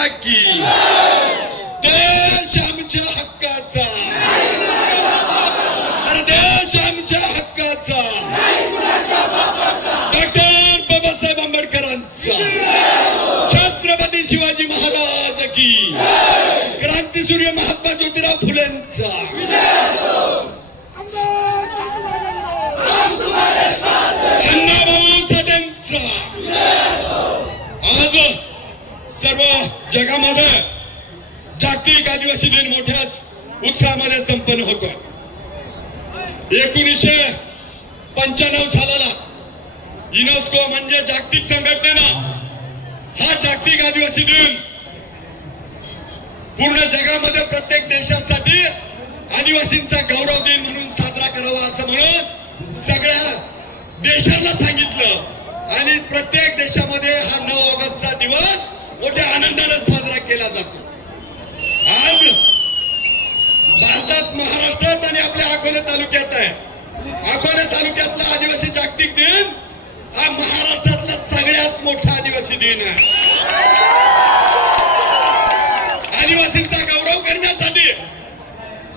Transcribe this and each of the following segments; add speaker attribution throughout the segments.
Speaker 1: म्हणा की. देश आमच्या हक्काचा. अरे देश आमच्या हक्काचा. डॉक्टर बाबासाहेब आंबेडकरांचा. छत्रपती शिवाजी महाराज की. क्रांतीसूर्य महात्मा सर्व जगामध्ये जागतिक आदिवासी दिन मोठ्या उत्साहामध्ये संपन्न होतोय. एकोणीसशे पंच्याण्णव सालाला युनेस्को म्हणजे जागतिक संघटनेनं हा जागतिक आदिवासी दिन पूर्ण जगामध्ये प्रत्येक देशासाठी आदिवासींचा गौरव दिन म्हणून साजरा करावा असं म्हणून सगळ्या देशांना सांगितलं. आणि प्रत्येक देशामध्ये हा नऊ ऑगस्टचा दिवस मोठ्या आनंदाने साजरा केला जातो. आज भारतात महाराष्ट्रात आणि आपल्या अकोले तालुक्यात आहे. अकोले तालुक्यातला आदिवासी जागतिक दिन हा महाराष्ट्रातला सगळ्यात मोठा आदिवासी दिन आहे. आदिवासींचा गौरव करण्यासाठी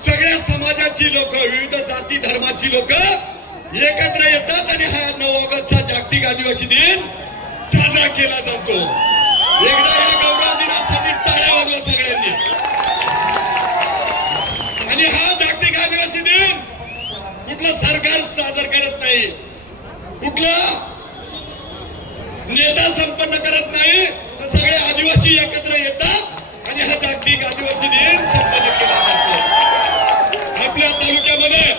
Speaker 1: सगळ्या समाजाची लोक विविध जाती धर्माची लोक एकत्र येतात आणि हा नऊ ऑगस्टचा जागतिक आदिवासी दिन साजरा केला जातो. एकदा या गौरव दिनासाठी टाळ्या वाजवा सगळ्यांनी. आणि हा जागतिक आदिवासी दिन कुठलं सरकार साजर करत नाही कुठला नेता संपन्न करत नाही तर सगळे आदिवासी एकत्र येतात आणि हा जागतिक आदिवासी दिन संपन्न केला जातो. आपल्या तालुक्यामध्ये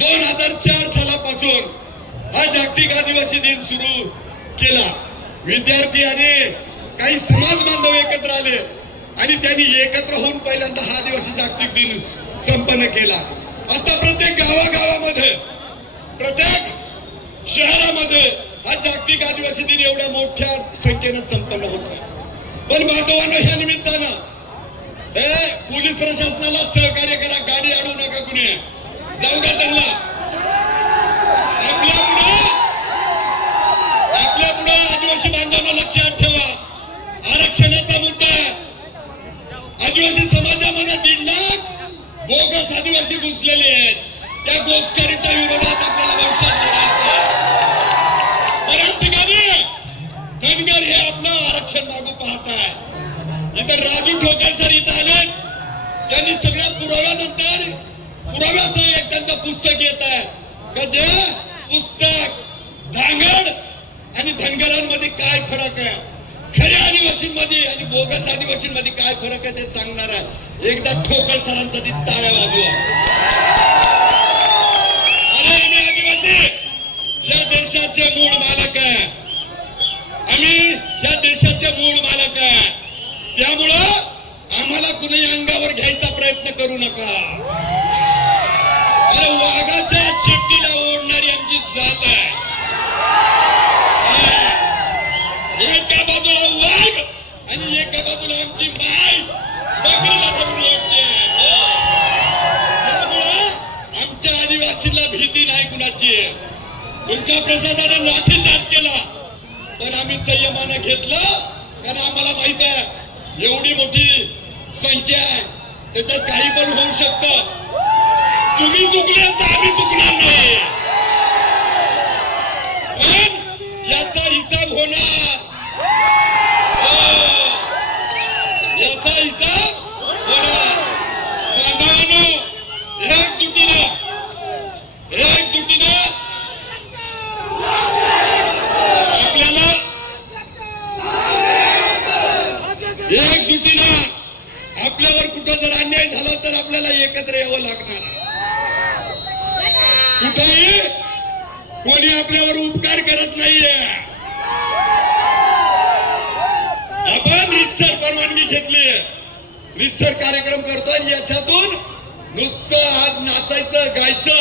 Speaker 1: दोन हजार चार सालापासून हा जागतिक आदिवासी दिन सुरू केला. विद्यार्थी आणि काही समाज बांधव एकत्र आले आणि त्यांनी एकत्र होऊन पहिल्यांदा हा आदिवासी जागतिक दिन संपन्न केला. आता प्रत्येक गावागावामध्ये प्रत्येक शहरामध्ये हा जागतिक आदिवासी दिन एवढ्या मोठ्या संख्येनं संपन्न होत आहे. पण बांधवांनो ह्या निमित्तानं ए पोलीस प्रशासनाला सहकार्य करा गाडी अडवू नका कुणी. जाऊ द्या त्यांना आपल्या पुढे आपल्या पुढे आदिवासी बांधवांना लक्षात ठेवा आरक्षणाचा मुद्दा आहे आदिवासी समाजामध्ये दीड लाख बोगस आदिवासी घुसलेले आहेत त्या विरोधात आपल्याला भविष्यात लढायचं आहे. बऱ्याच ठिकाणी धनगर हे आपलं आरक्षण मागू पाहत आहे. नंतर राजू ठोकर सर इथं आले. त्यांनी सगळ्या पुराव्यानंतर पुराव्यासह एक त्यांचं पुस्तक येत आहे. का जे पुस्तक धांगड आणि धनगरांमध्ये काय फरक आहे? खऱ्या आदिवासींमध्ये आणि बोगस आदिवासींमध्ये काय फरक आहे ते सांगणार आहे. एकदा ठोकर सरांसाठी टाळ्या वाजवा अरे आम्ही आदिवासी या देशाचे मूळ मालक आहे. आम्ही या देशाचे मूळ मालक आहे. त्यामुळं आम्हाला कुणी अंगावर घ्यायचा प्रयत्न करू नका. अरे वाघाच्या शेपटीला ओढणारी आमची जात आहे. एका बाजूला वाघ आणि एका बाजूला आमची तुमच्या प्रशासनाने लाठीचार्ज केला. पण आम्ही संयमानं घेतलं. कारण आम्हाला माहीत आहे एवढी मोठी संख्या आहे. त्याच्यात काही पण होऊ शकतं. तुम्ही चुकले तर आम्ही चुकणार नाही. पण याचा हिसाब होणार. हो. याचा हिसाब होणार बांधवांनो एकजुटीनं एकजुटीनं आपल्याला एकजुटीनं आपल्यावर कुठं जर अन्याय झाला तर आपल्याला एकत्र कुठेही कोणी आपल्यावर उपकार करत नाहीये. आपण रितसर परवानगी घेतली रितसर कार्यक्रम करतोय याच्यातून नुसतं आज नाचायचं गायचं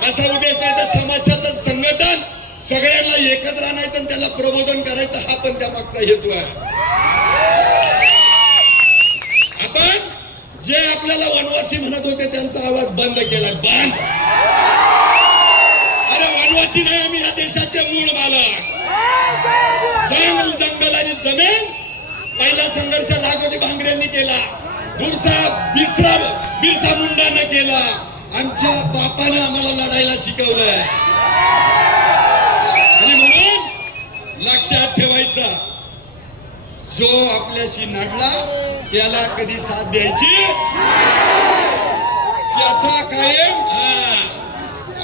Speaker 1: असा उद्देश नाही तर समाजाचं संघटन सगळ्यांना एकत्र आणायचं आणि त्याला प्रबोधन करायचं हा पण त्या मागचा हेतू आहे आपण जे आपल्याला वनवासी म्हणत होते त्यांचा आवाज बंद केला. बंद! अरे वनवासी नाही आम्ही या देशाचे मूळ बालक जंगल जंगल आणि जमीन. संघर्ष लागोजी भांगरेंनी केला. दुसरा बिरसा बिरसा मुंडानं केला. आमच्या बापाने आम्हाला लढायला शिकवलंय. आणि म्हणून लक्षात ठेवायचं जो आपल्याशी नडला त्याला कधी साथ द्यायची त्याचा कायम हा.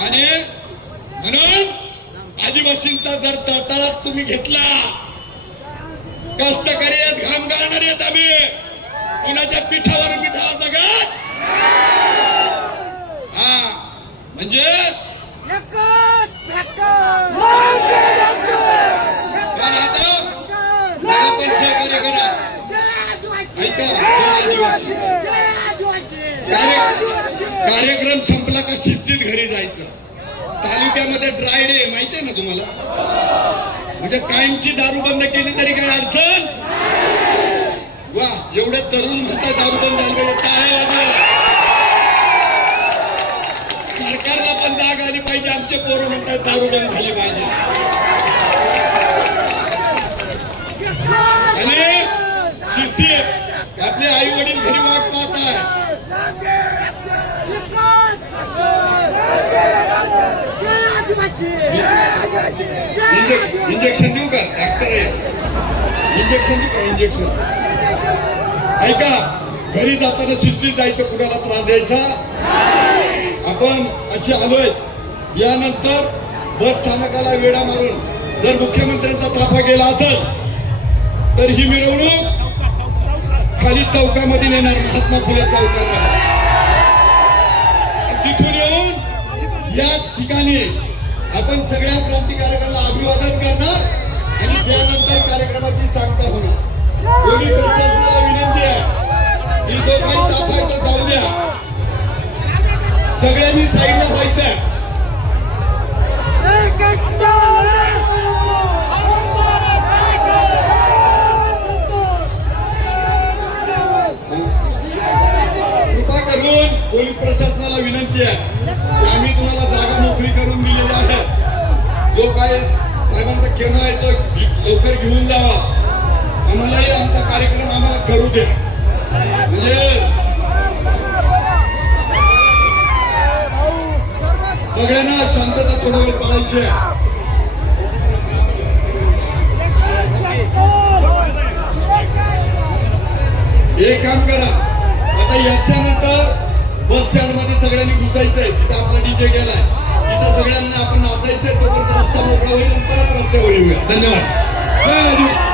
Speaker 1: आणि म्हणून आदिवासींचा जर तळतळात तुम्ही घेतला कष्टकरी आहेत घाम गाळणारे आहेत आम्ही कुणाच्या पिठावर मिठावा जगात हा म्हणजे पण आता मला पण सहकार्य करा ऐका जय आदिवासी कार्य- कार्यक्रम संपला का शिस्तीत घरी जायचं? तालुक्यामध्ये ड्राय डे माहितीये ना तुम्हाला? म्हणजे कायमची दारू बंद केली तरी काय अडचण? वा एवढे तरुण म्हणतात दारू बंद झाले पाहिजे टाळ्या वाजवा सरकारला पण जाग आली पाहिजे आमचे पोरं म्हणतात दारू बंद झाली पाहिजे आणि शिस्ती आपले आई वडील घरी वाट पाहत आहे इंजेक्शन इंजेक्शन देऊ का इंजेक्शन देऊ का इंजेक्शन ऐका घरी जाताना शिस्तीत जायचं कुणाला त्रास द्यायचा आपण असे आलोय यानंतर बस स्थानकाला वेळा मारून जर मुख्यमंत्र्यांचा ताफा गेला असेल तर ही मिरवणूक खाली चौकामध्ये नेणार महात्मा फुले चौकामध्ये आपण सगळ्या क्रांतिकारकांना अभिवादन करणार आणि त्यानंतर कार्यक्रमाची सांगता होणार. पोलीस प्रशासनाला विनंती आहे. की जो काही ताप आहे तो जाऊ द्या. सगळ्यांनी साईडला व्हायचंय. कृपा करून पोलीस प्रशासनाला विनंती आहे. आम्ही तुम्हाला जागा मोकळी करून दिलेली आहे. जो काय साहेबांचा खेळ आहे तो लवकर घेऊन जावा. आम्हालाही आमचा कार्यक्रम आम्हाला करू द्या. म्हणजे सगळ्यांना शांतता थोडा वेळ पाळायची आहे. एक काम करा. आता याच्यानंतर बस स्टँडमध्ये सगळ्यांनी घुसायचंय. तिथं आपला डीजे गेलाय. आता सगळ्यांना आपण नाचायचंय तोपर्यंत रस्ता मोकळा होईल परत रस्ते होईल धन्यवाद.